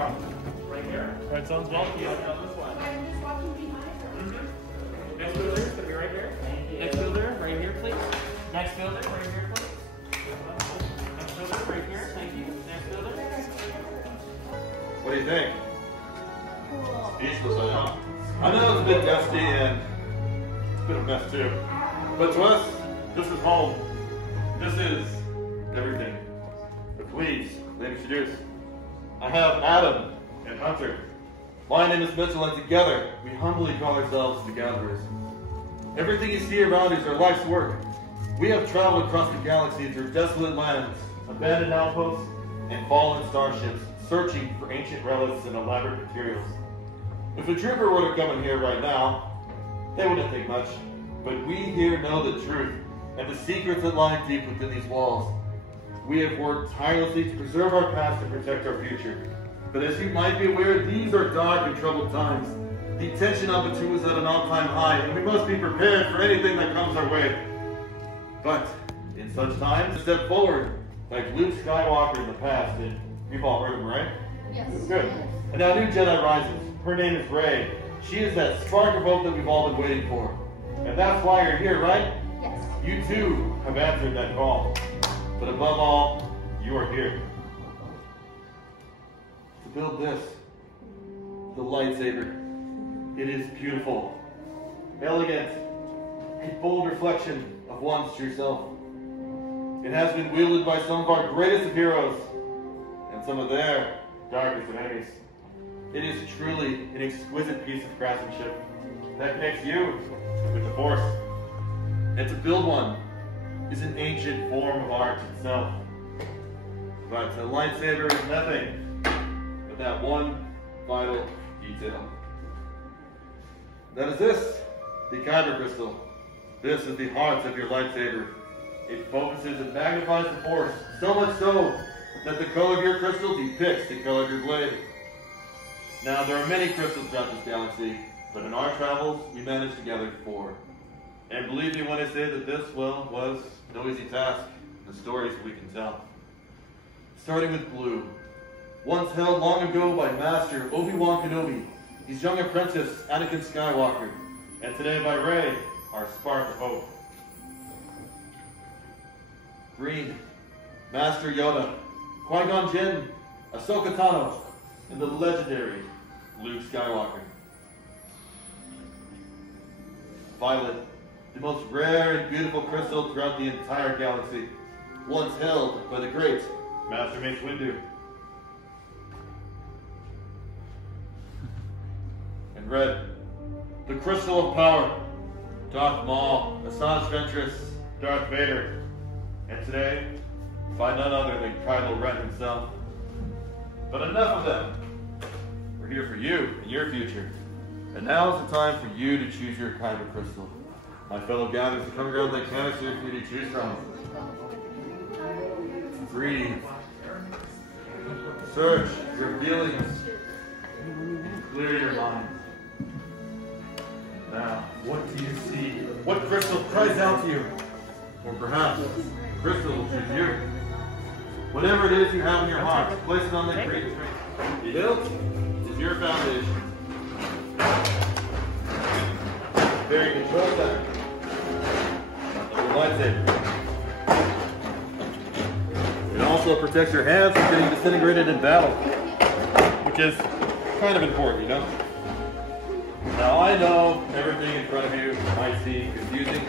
Right here. That sounds well. Yeah, this one. I'm just walking behind her. Next fielder is going to be right here. Next fielder, right here, please. Next fielder, right here, please. Next fielder, right here. Thank you. Next fielder. What do you think? Speechless, I know. I know it's a bit dusty and it's a bit of a mess too. But to us, this is home. This is everything. But please, let me introduce. I have Adam and Hunter. My name is Mitchell, and together we humbly call ourselves the Gatherers. Everything you see around is our life's work. We have traveled across the galaxy through desolate lands, abandoned outposts, and fallen starships, searching for ancient relics and elaborate materials. If a trooper were to come in here right now, they wouldn't think much. But we here know the truth and the secrets that lie deep within these walls. We have worked tirelessly to preserve our past and protect our future. But as you might be aware, these are dark and troubled times. The tension on the two is at an all-time high, and we must be prepared for anything that comes our way. But in such times, step forward, like Luke Skywalker in the past, and we've all heard him, right? Yes. Good. And now a new Jedi rises. Her name is Rey. She is that spark of hope that we've all been waiting for. And that's why you're here, right? Yes. You too have answered that call. But above all, you are here to build this, the lightsaber. It is beautiful, elegant, a bold reflection of one's true self. It has been wielded by some of our greatest of heroes and some of their darkest of enemies. It is truly an exquisite piece of craftsmanship that connects you with the Force. And to build one is an ancient form of art itself. But a lightsaber is nothing but that one vital detail. That is this, the kyber crystal. This is the heart of your lightsaber. It focuses and magnifies the Force, so much so that the color of your crystal depicts the color of your blade. Now, there are many crystals throughout this galaxy, but in our travels, we managed to gather 4. And believe me when I say that this, well, was no easy task. The stories we can tell. Starting with blue. Once held long ago by Master Obi-Wan Kenobi, his young apprentice Anakin Skywalker, and today by Rey, our spark of hope. Green. Master Yoda, Qui-Gon Jinn, Ahsoka Tano, and the legendary Luke Skywalker. Violet. The most rare and beautiful crystal throughout the entire galaxy, once held by the great Master Mace Windu. And red, the crystal of power, Darth Maul, Asajj Ventress, Darth Vader, and today, by none other than Kylo Ren himself. But enough of them. We're here for you and your future. And now is the time for you to choose your kyber crystal. My fellow gatherers are coming around that canister for you to choose from. Breathe. Search your feelings. Clear your mind. Now, what do you see? What crystal cries out to you? Or perhaps, crystal will choose you. Whatever it is you have in your heart, place it on the green. The hilt is your foundation. Very control center. Your lightsaber. It also protects your hands from getting disintegrated in battle, which is kind of important, you know? Now I know everything in front of you might seem confusing.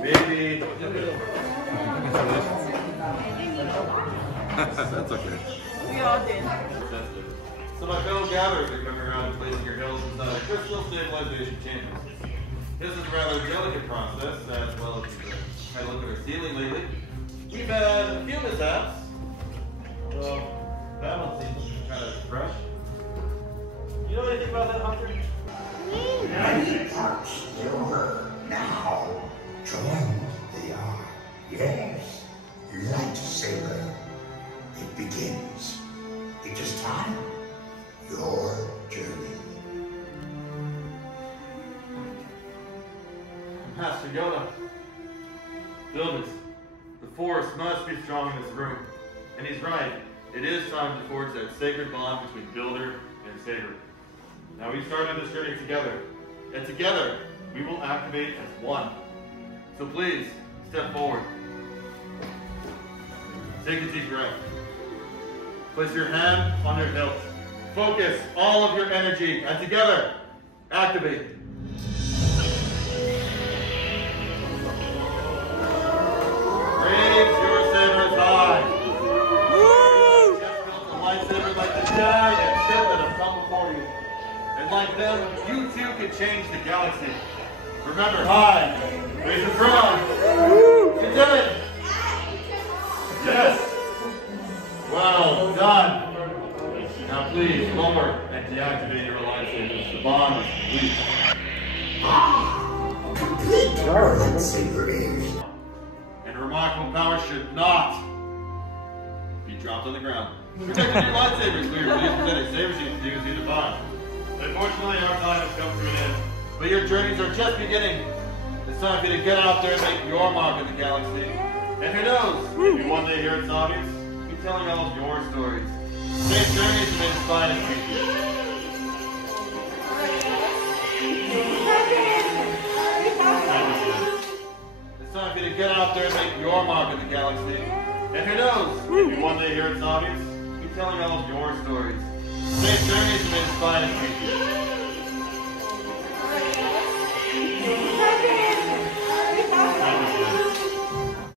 Maybe. That's okay. We all did. So my fellow gatherers are coming around and placing your hills inside crystal stabilization chambers. This is a rather delicate process, as well as you might look at our ceiling lately. We've had a few mishaps. Well, that one seems kind of fresh. You know anything about that, Hunter? Many parts silver now. Join the art. Yes, lightsaber. It begins. It is time. Your journey. Master Yoda. Builders, the Force must be strong in this room. And he's right. it is time to forge that sacred bond between builder and saber. Now we started this journey together, and together we will activate as one. So please, step forward. Take a deep breath. Place your hand on your hilt. Focus all of your energy, and together, activate. Raise your sabers high. You just built a lightsaber like the giant ship that have come before you. And like them, you too can change the galaxy. Remember, high. Raise your throne. You did it. Yes. Well done. Now please lower and deactivate your lightsabers. The bond is complete. Complete lightsaber is. And remarkable power should not be dropped on the ground. Protecting your lightsabers clear. Please present a saber sheet to use either bond. Unfortunately, our time has come to an end. But your journeys are just beginning. It's time for you to get out there and make your mark in the galaxy. And who knows, maybe one day here at Savi's, we'll be telling all of your stories. Safe journeys and inspiring people. It's time for you to get out there and make your mark in the galaxy. And who knows, maybe one day here at Savi's, we'll be telling all of your stories. Safe journeys and inspiring people.